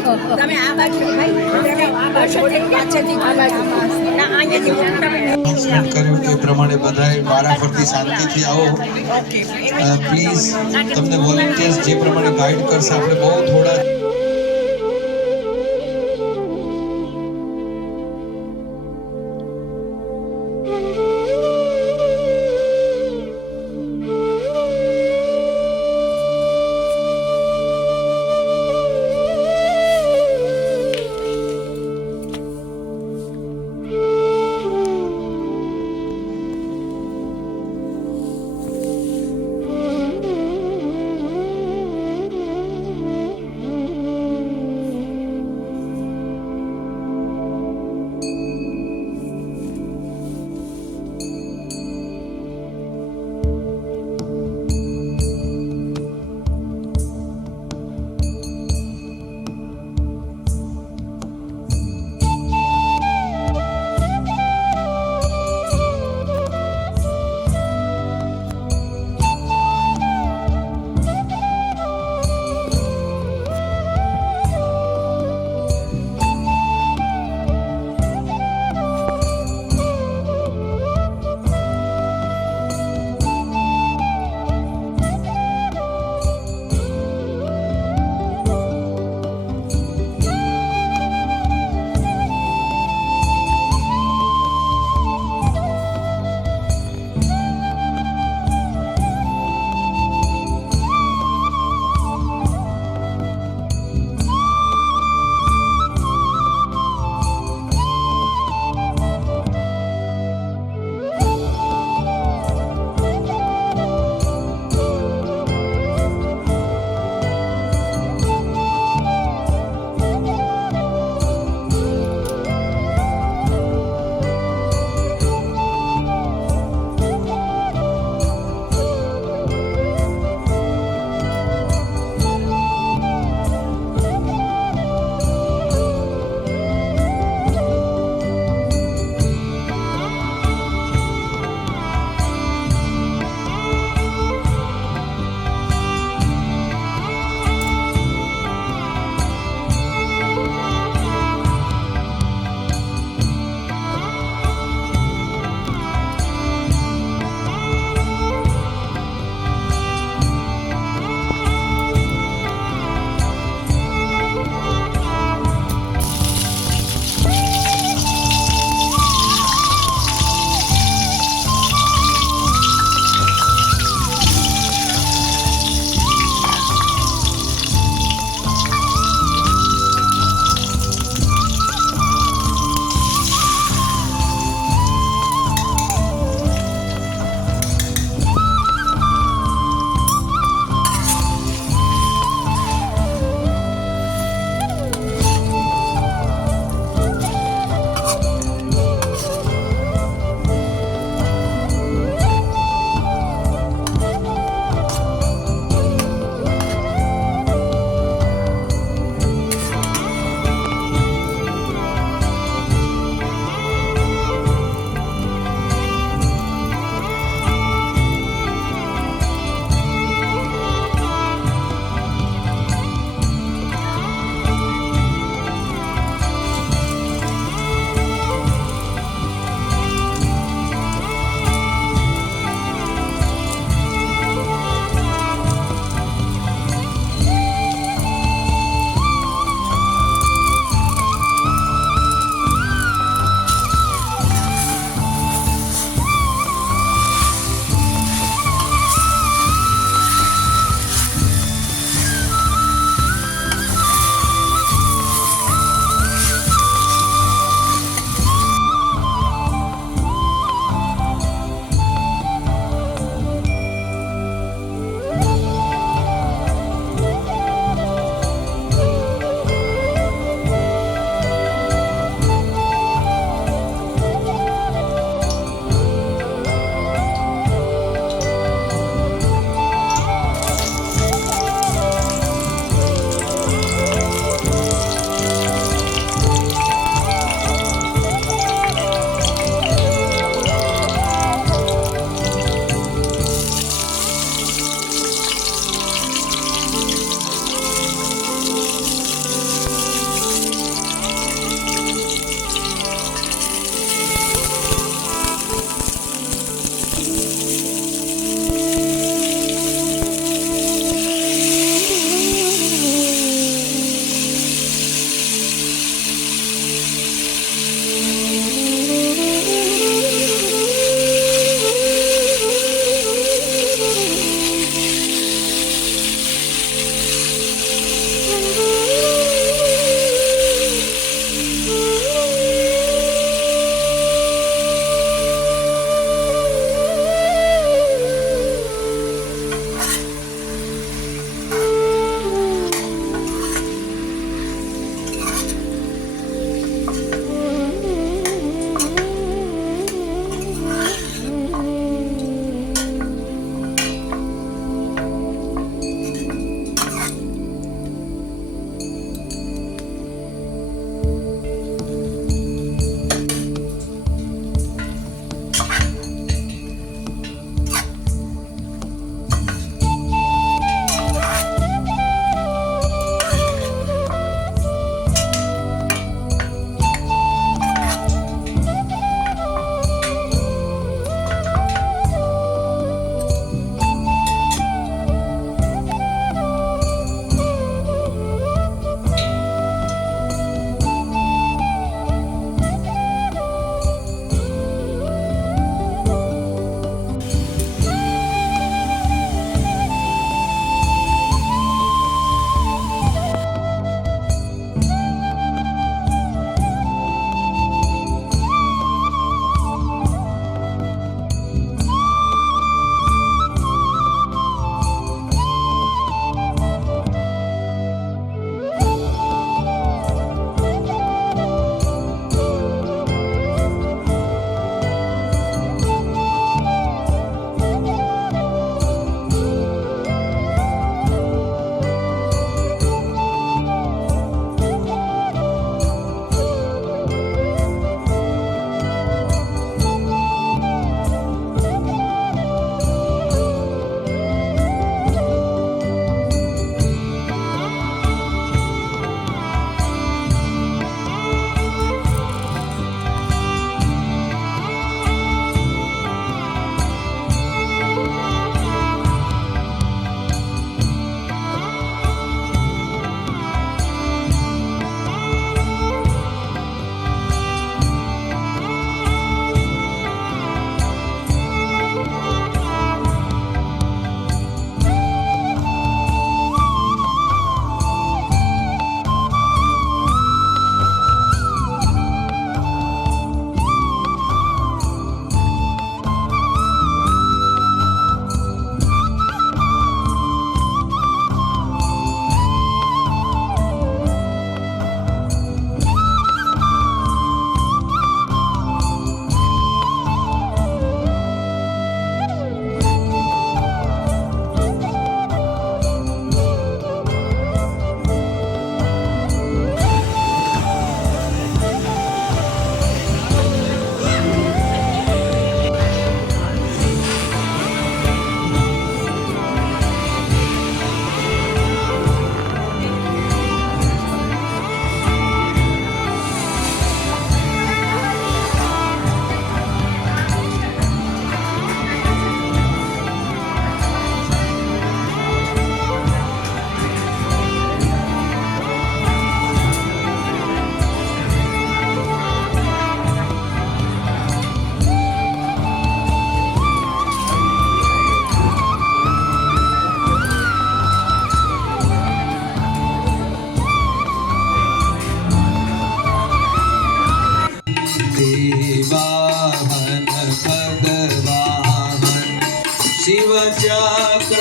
તમે આ બાજુ ભાઈ આ બાજુથી પાછળથી આ બાજુ ના અહીંયાથી કર્યું એ પ્રમાણે બધાએ વારાફરતી શાંતિથી આવો પ્લીઝ તમને વોલેન્ટિયર્સ જે પ્રમાણે ગાઈડ કરશે આપણે બહુ થોડા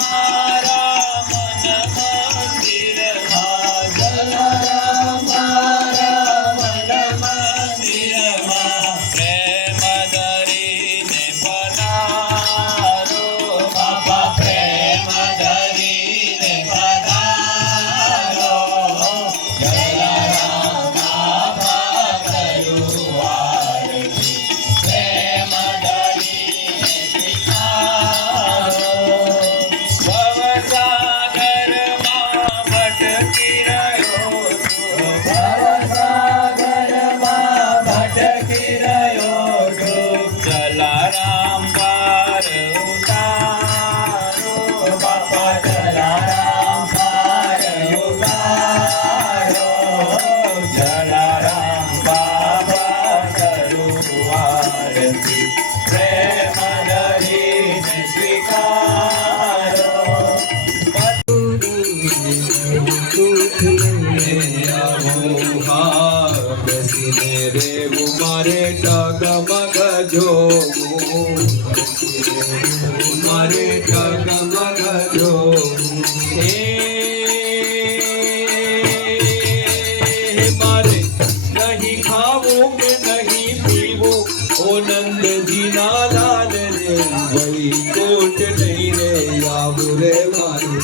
મારા મન મંદિરમાં જલારામ મારા મન મંદિરમાં પ્રેમ ધરીને પધારો બાપા પ્રેમ ધરીને પધારો જલારામ બાપા કરું આરતી પ્રેમ ધરીને સ્વીકારો ભવસાગરમાં ભટકી રહ્યો છું ભવસાગરમાં ભટકી રહ્યો છું જલારામ પાર ઉતારો બાપા જલારામ પાર ઉતારો જલારામ બાબા કરું આરતી પ્રેમ ધરીને સ્વીકારો બેસીને રેવું મારે ટગમગ જોવું મારે ટગમગ જોવું મારે નહીં ખાવું કે નહીં પીવું ઓ નંદજીના લાલ રે વળી કોટ નહીં રે આવું રે મારું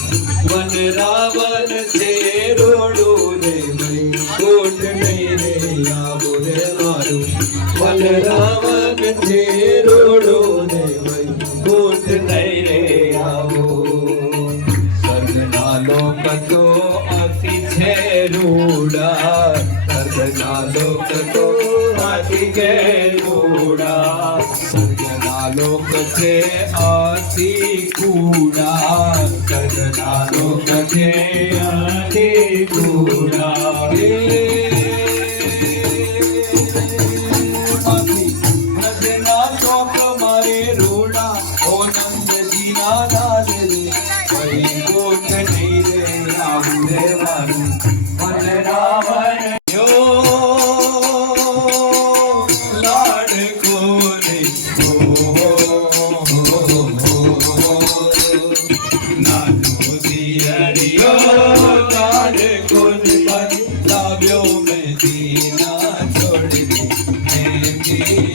વન રાવણ છે રોડું રે વળી કોટ નહીં રે આવું રે મારું વન રાવણ છે રોડું રે વળી કોટ નહીં રે આવું સ્વર્ગના લોક તો અતિ છે રૂડા સ્વર્ગના લોક તો અતિ છે રૂડા સ્વર્ગના લોક છે અતિ કૂડા સ્વર્ગના લોક છે અતિ કૂડા સ્વર્ગના લોક મારે રૂડા ઓ નંદજીના લાલ રે વળી કોટ નહીં રે આવું રે મારું વન રાવણ લાડકો રે નાનો દિયરિયો લાડકો ને લાવ્યો મેં દીના છોડી મેં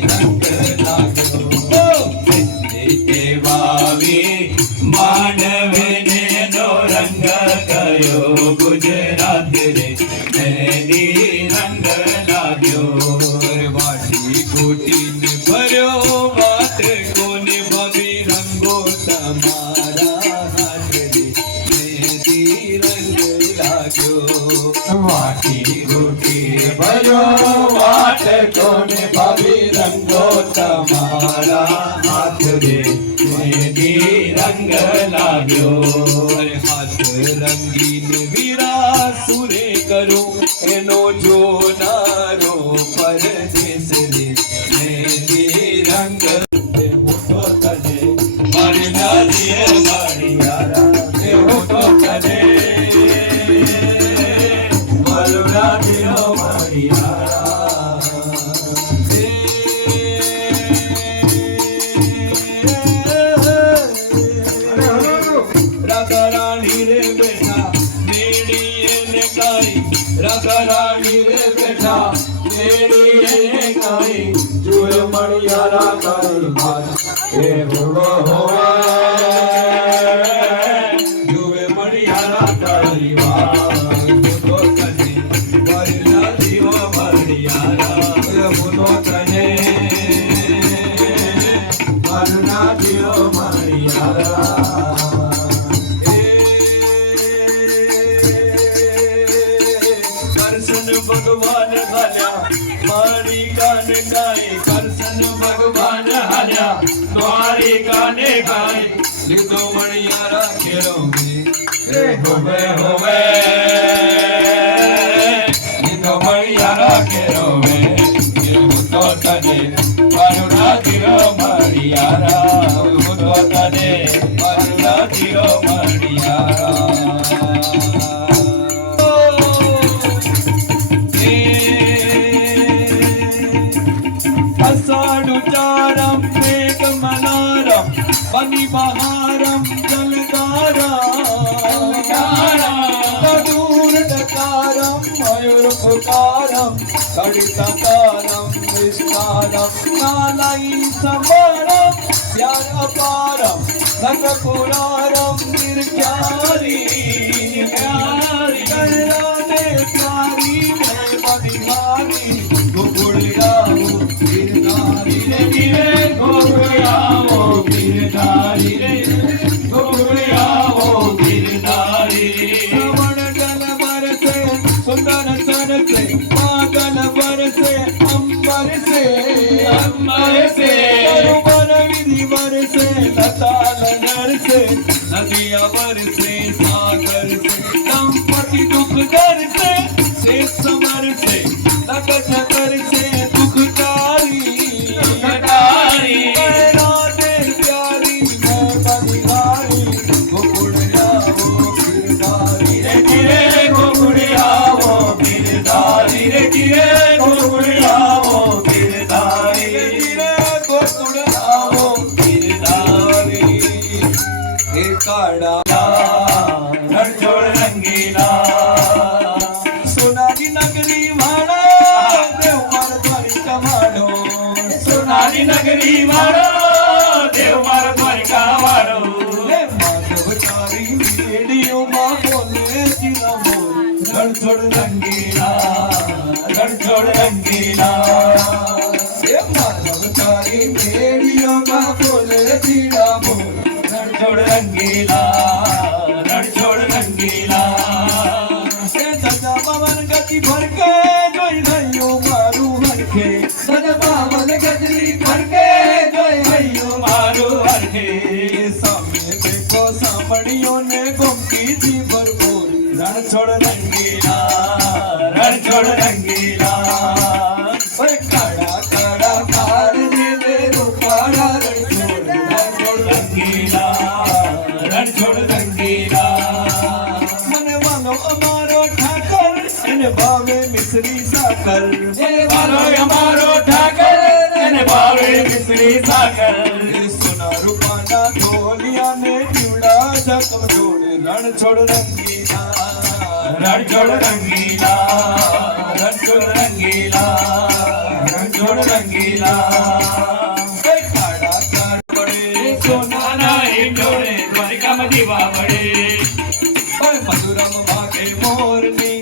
રંગ લાગ્યો વાવી માનવને નો રંગ કયો ગુજરાત રે મેરી રંગ લાગ્યો વાટી કુટીને ભર્યો વાત કોને ભવી રંગો તમારા હાથ રે મેરી રંગ લાગ્યો વાટી કુટી ભર્યો વાત કોને ભવી રંગો તમારા હાથ રે મેરી રંગ લાગ્યો હાથ રંગીન વીરા સુરે કરું એનો જોનારો પરદેશ રે મેરી રંગ હોતો તને મારી નાદીએ માળિયારા એ હોતો તને મારું નાદીઓ માળિયારા રાધા રાણી રે બેઠા મેળી એને કાઈ રાધા રાણી રે બેઠા મેળી એને કાઈ જોયો મણિયારા કાઈ મારા એ ભોળો હોવે જોવે મણિયારા કાઈ મારા ભૂલો તને વરના દીવો મણિયારા ભૂલો તને વરના દીવો મણિયારા કરશન ભગવાન હાલ્યા મારી ગાન ગાય કરશન ભગવાન હાલ્યા મારી ગાને ગાય લીધો મણિયારા ખેરો રે હોવે હોવે લીધો મણિયારા ખેરો મે તો તને કરુણા દિયો મણિયારા તો તને કરુણા દિયો મણિયારા असाडुचारम मेघ मनारम बनी बहारम जलदार उपकारं कडितकारं विस्तारं नालाई संवरं प्यार अपारं नकपुरारं निर्ज्ञानी प्यारी कल्याणे प्यारी मैं बनिहारी गोकुळियावो गिरधारी रे गिरे गोकुळियावो गिरधारी रे गोकुळियावो गिरधारी श्रवण जल बरसे सुंदर सरसे मागन बरसे अंबर से वर विधि बरसे लताल नर से नदिया बरसे सागर से दंपति दुख दर से शेष समर से लगत कर से दुखकारी राधे प्यारी मैं बनिहारी गोकुळियावो गिरधारी रे गिरे गोकुळियावो गिरधारी रे गिरे गोकुळियावो गिरधारी रे गिरे गोकुळियावो गिरधारी हे काढा रणछोड रंगीला सोनारी नगरी वाळा देव मार द्वारिका वाळो सोनारी नगरी वाळो देव मार द्वारिका वाळो हे माधवचारी रेडियो मा बोले चिना मोर रणछोड रंगीला रणछोड रंगीला हे माधवचारी रेडियो मा बोले चिना मोर रणछोड रंगीला रणछोड रंगीला सजा पवन गति भरके जोई गयो मारू हरके सजा पवन गति भरके जोई गयो मारू हरके सामने देखो सामड़ियों ने घुमकी थी भरपूर रणछोड़ रंगीला रणछोड़ रंगीला ओए काड़ा काड़ा कार दे रूपाड़ा रणछोड़ रंगीला रणछोड़ रंगीला मन वालो अमारो ठाकर એને ભાવે મિશ્રી સાકર એને વાલો અમારો ઠાકર એને ભાવે મિશ્રી સાકર સોના રૂપાના ઢોલિયા ને દીવડા જકમ જોડે રણછોડ રંગીલા રણછોડ રંગીલા રણછોડ રંગીલા રણછોડ રંગીલા કઈ ખાડા કાર પડે સોનાના ઢોળે દ્વારિકામાં દીવા પડે મધુરમ વાગે મોરની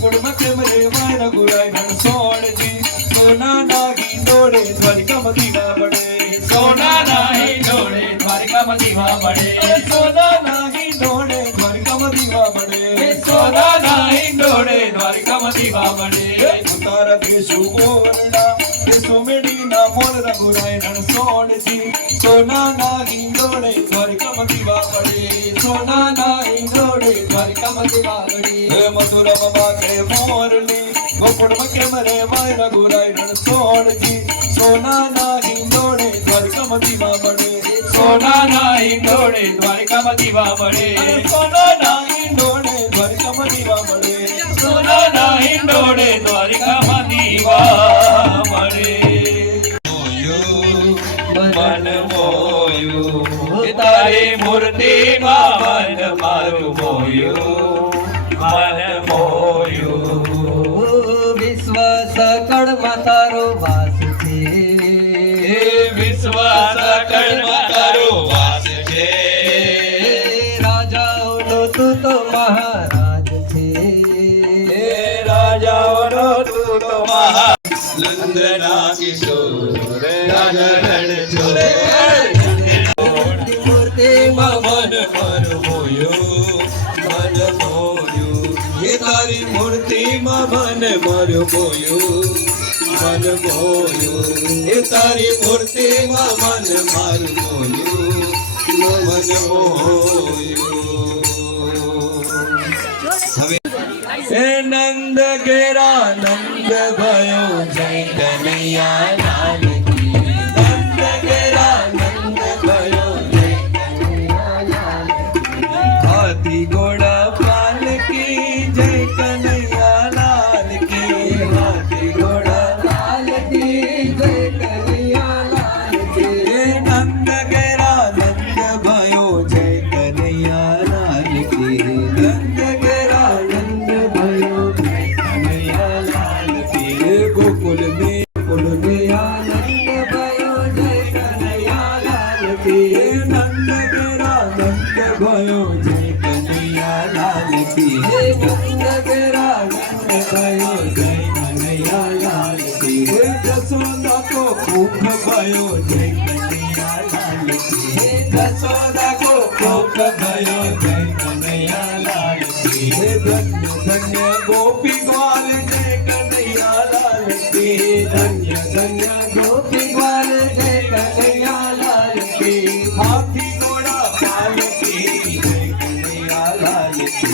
કુડમતે મરે માર ગુરાઈ નન સોણજી સોના નાગી દોડે દ્વારિકામાં દીવા પડે સોના નાહી દોડે દ્વારિકામાં દીવા પડે સોના નાહી દોડે દ્વારિકામાં દીવા પડે સોના નાહી દોડે દ્વારિકામાં દીવા પડે ઉતાર દેશુ ઓરડા દેશુ મેડીના મોર રઘુરાઈ નન સોણજી સોના નાહી દોડે દ્વારિકામાં દીવા પડે સોના નાહી દોડે દ્વારિકામાં દીવા પડે મધુરમ વાગે મોરલી ગોકુળમાં કેમ રે માય રઘુરાઈ રણ સોણજી સોના નાહી દોડે દ્વારિકામાં દીવા પડે સોના નાહી દોડે દ્વારિકામાં દીવા પડે સોના નાહી દોડે દ્વારિકામાં દીવા પડે સોના નાહી દોડે દ્વારિકામાં દીવા પડે મન મોયું તારી મૂર્તિમાં મન મારું મોયું મન મોયું વિશ્વ સકળમાં તારો વાસ છે વિશ્વ સકળમાં તારો વાસ છે રાજાઓનો તું તો મહારાજ છે રાજાઓનો તું તો મહા નંદના કિશોર રાજા રણછોડ મૂર્તિમાં મન મારું મોયું મન મોયું એ તારી મૂર્તિમાં મન મારું મોયું મન મોયું એ તારી મૂર્તિમાં મન મારું મોયું મન મોયું એ નંદ ઘેરા નંદ ભયો જય કનૈયા લાલ કી નંદ ઘેરા નંદ ભયો જય કનૈયા લાલ હાથી ઘોડા પાલકી જય કનૈયા લાલ કી હાથી ઘોડા પાલકી જય કનૈયા લાલ કી નંદ ઘેરા નંદ ભયો જય કનૈયા લાલ કી નંદ ઘેરા નંદ ભયો જય કનૈયા લાલ भयो जय कन्हैया लाल की हे नंद गेरा नंद भयो जय कन्हैया लाल की हे जसोदा को खूब भयो जय कन्हैया लाल की हे जसोदा को खूब भयो जय कन्हैया लाल की हे धन्य धन्य गोपी ग्वाल जय कन्हैया लाल की धन्य धन्य गोपी ग्वाल जय कन्हैया लाल की हाथी घोड़ा पाल की जय कन्हैया लाल की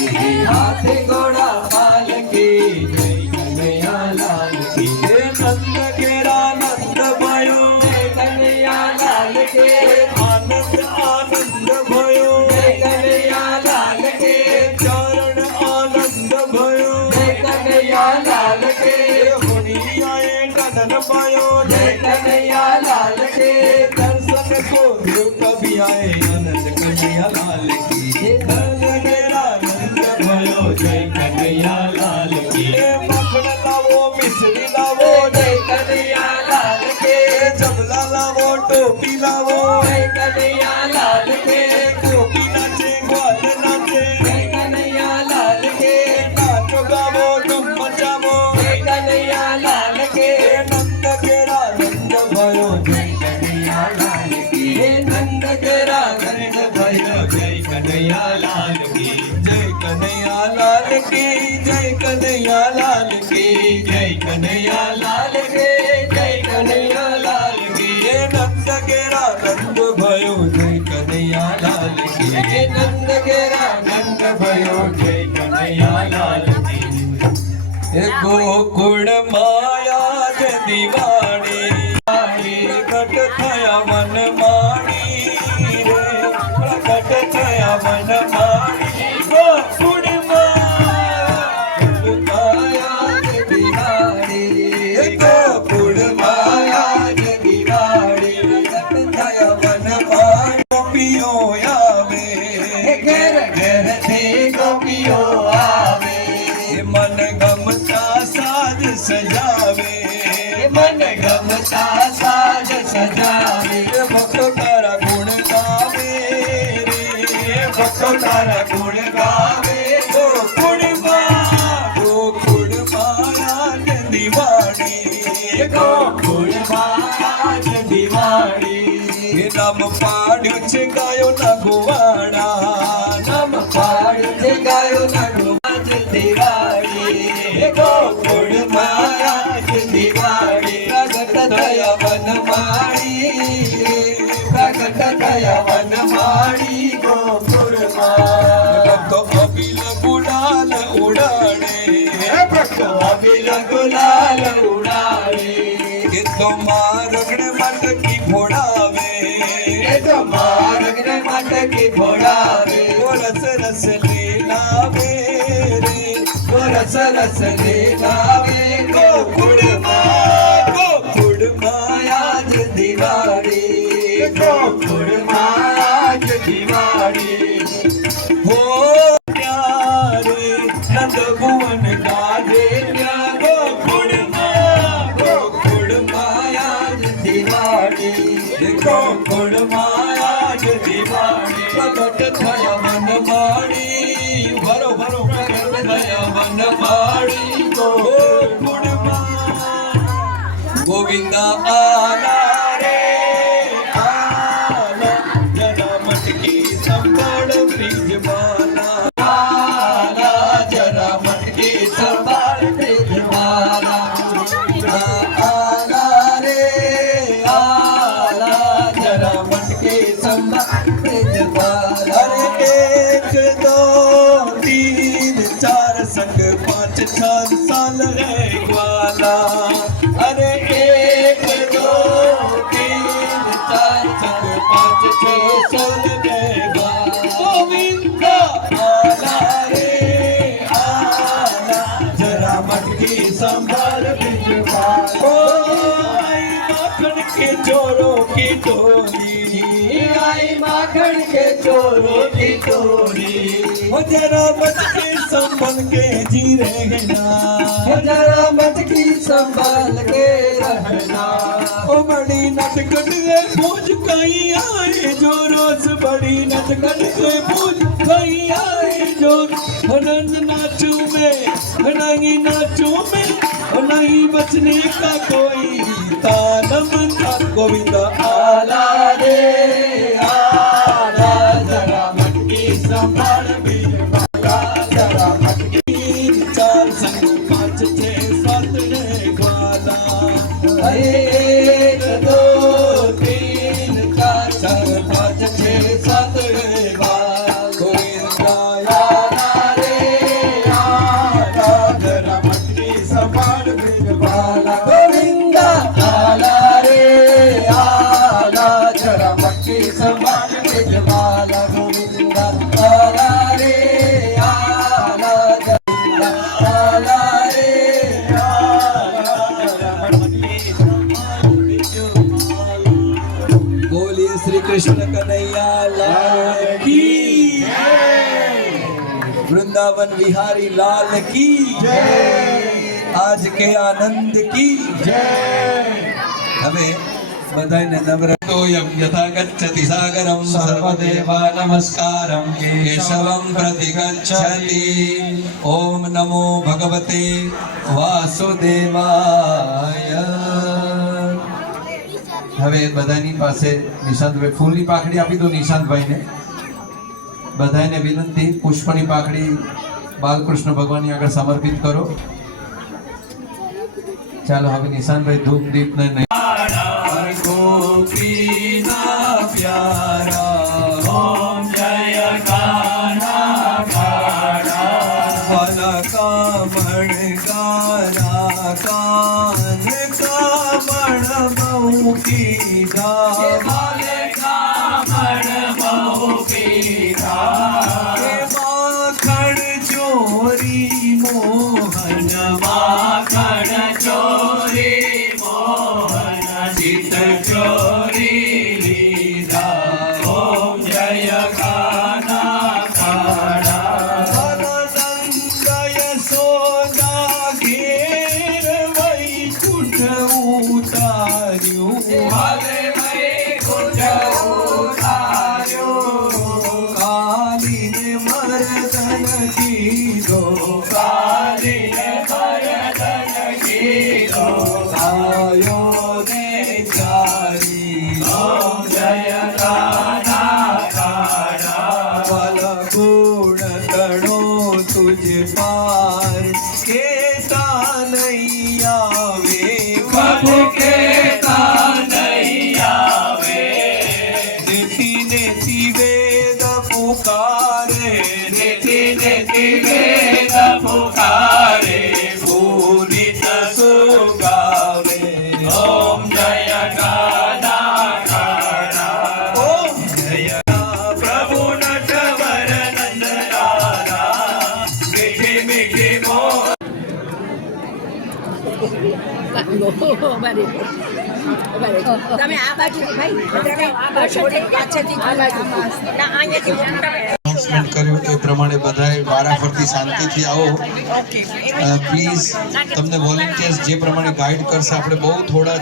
हाथी घोड़ा पाल की जय कन्हैया लाल की हे नंद गेरा नंद भयो जय कन्हैया लाल के आनंद आनंद भयो जय कन्हैया लाल के चरण आनंद भयो जय कन्हैया लाल के मुनियाए कनन भयो जय कन्हैया लाल के दर्शन को देव कभी आए आनंद कन्हैया लाल की नंद गेरा नंद भयो जय कन्हैया लाल की मखन लावो मिश्री लावो जय कन्हैया लाल के जबला लावो टोपी लावो जय कन्हैया लाल के गोपी नाचे ग्वाल नाचे जय कन्हैया लाल के नाचो गावो तुम मचावो जय कन्हैया लाल के नंद गेरा नंद भयो जय कन्हैया लाल की हे नंद गेरा नंद भयो जय कन्हैया लाल की जय कन्हैया लाल की जय कन्हैया लाल की जय कन्हैया लाल के जय कन्हैया लाल की ये नंद गेरा नंद भयो जय कन्हैया लाल की हे नंद गेरा नंद भयो जय कन्हैया लाल की गोकुळ माया दीवाणी प्रकट थया मन माणी रे प्रकट थया मन माणी गोकुळ माया दिवाड़ी गोकुळ माया दिवाड़ी थया मन गोपियो आवे घेर घेर थी गोपियो आवे मन गमता साज सजावे मन गमता साज सजावे भक्त तारा गुण गावे रे भक्त तारा गुण गावे गोकुळ माया दिवाणी गोकुळ माया दिवाड़ी हे नाम पाड्યું છે ગાયો ના ગોવાડા नम पाड़ से गायो नगुमाज दिवाड़ी गोकुळ महाराज दिवाड़ी प्रगट थया वन माड़ी प्रगट थया वन माड़ी गोकुळ ભક્તો અબીલ ગુલાલ ઉડાડે अबिल गुलाल उड़ावे એ તો મારગણ મટકી ફોડાવે ये तो मार्ग मटकी फोड़ावे રસ રસ લીલાવે રે रस रस लेगावे गोकुळ માયા आज दिवाड़ी गोकुळ आज दिवाड़ी હો प्यारे नंद भुवन गाजे गोकुळ माया दिवाड़ी गोकुळ माया दिवाणी प्रगट थया मन माड़ी भरो भरो प्रगट थया मन माड़ी गोकुळ गोविंदा आला रे आला जरा मटकी संभाळ बीज माला आला जरा मटकी संभाल वाला आला रे आला जरा मटकी संभाल वाला अरे एक दो तीन चार संग पाँच छह साल है ग्वाला अरे एक दो तीन चार संग पाँच छह साल है गोविंदा आला रे आला जरा मटकी संभाल बिजवा ओ आई माखन के चोरों की टोली आई माखन के चोरों की टोली वो जरा मटकी संभल के जी रहना जरा मटकी संभाल के रहना ओ बड़ी नटखट है पूज कहीं आए जो रोज बड़ी नटखट के पूज कहीं आए जो नंद नाचू में नहीं नाचू में नहीं बचने का कोई तालम था गोविंद आला रे आला जरा मटकी संभाल बीर बाला जरा मटकी चार संग पाँच छः सात रे ग्वाला एक दो तीन चार संग पाँच छः सात रे ग्वाला गोविंदा आला रे आला जरा मटकी संभाल बीर बाला गोविंदा आला रे आला जरा मटकी संभाल बीर बाला गोविंदा आला रे आला जरा आला रे आला जरा मटकी संभाल बीर बाला। बोलिए श्री कृष्ण कन्हैया लाल की वृंदावन विहारी लाल की आज के आनंद की હવે બધાને નમ્ર તોયમ યથા ગચ્છતિ સાગરમ સર્વદેવા નમસ્કારમ કેશવમ પ્રતિગચ્છતિ ઓમ નમો ભગવતે વાસુદેવાય હવે બધાની પાસે નિશાંતભાઈ ફૂલની પાકડી આપી દો નિશાંતભાઈને બધાને વિનંતી પુષ્પની પાકડી બાલકૃષ્ણ ભગવાનની આગળ સમર્પિત કરો ચાલો હવે નિશાંતભાઈ ધૂપ દીપ ને ગોપીના પ્યારા ઓમ જય કાના કાના વાલા કામણ ગારા કાન કામણ બહુ કીધા વાલે કામણ બહુ કીધા માખણ ચોરી મોહન માખણ ચોરી મોહન ચિત ચોરી લીધા ઓમ જય કાના કાળા નંદય સોદા ઘેર વૈકુંઠ ઉતાર્યું હાલે વૈકુંઠ ઉતાર્યું કાલીને મર્દન કીધો કાલીને મર્દન કીધો આયો ને ચારી ઓમ જય કાના કાળા વલ ગુણ તણો તુજ પાર કેતા નહીં આવે કબ કેતા નહીં આવે નેતિ નેતિ વેદ પુકારે નેતિ નેતિ વેદ પુકારે પૂરિત સુગાવે ઓમ જય કાના કાળા ઓમ જય પ્રભુ નટવર નંદલાલા મીઠી મીઠી બોલ તમે આ બાજુ ભાઈ પાછળથી આ બાજુ ના અહીંયાથી અનાઉન્સમેન્ટ કર્યું એ પ્રમાણે બધાએ વારાફરતી શાંતિથી આવો પ્લીઝ તમને વોલેન્ટિયર્સ જે પ્રમાણે ગાઈડ કરશે આપણે બહુ થોડા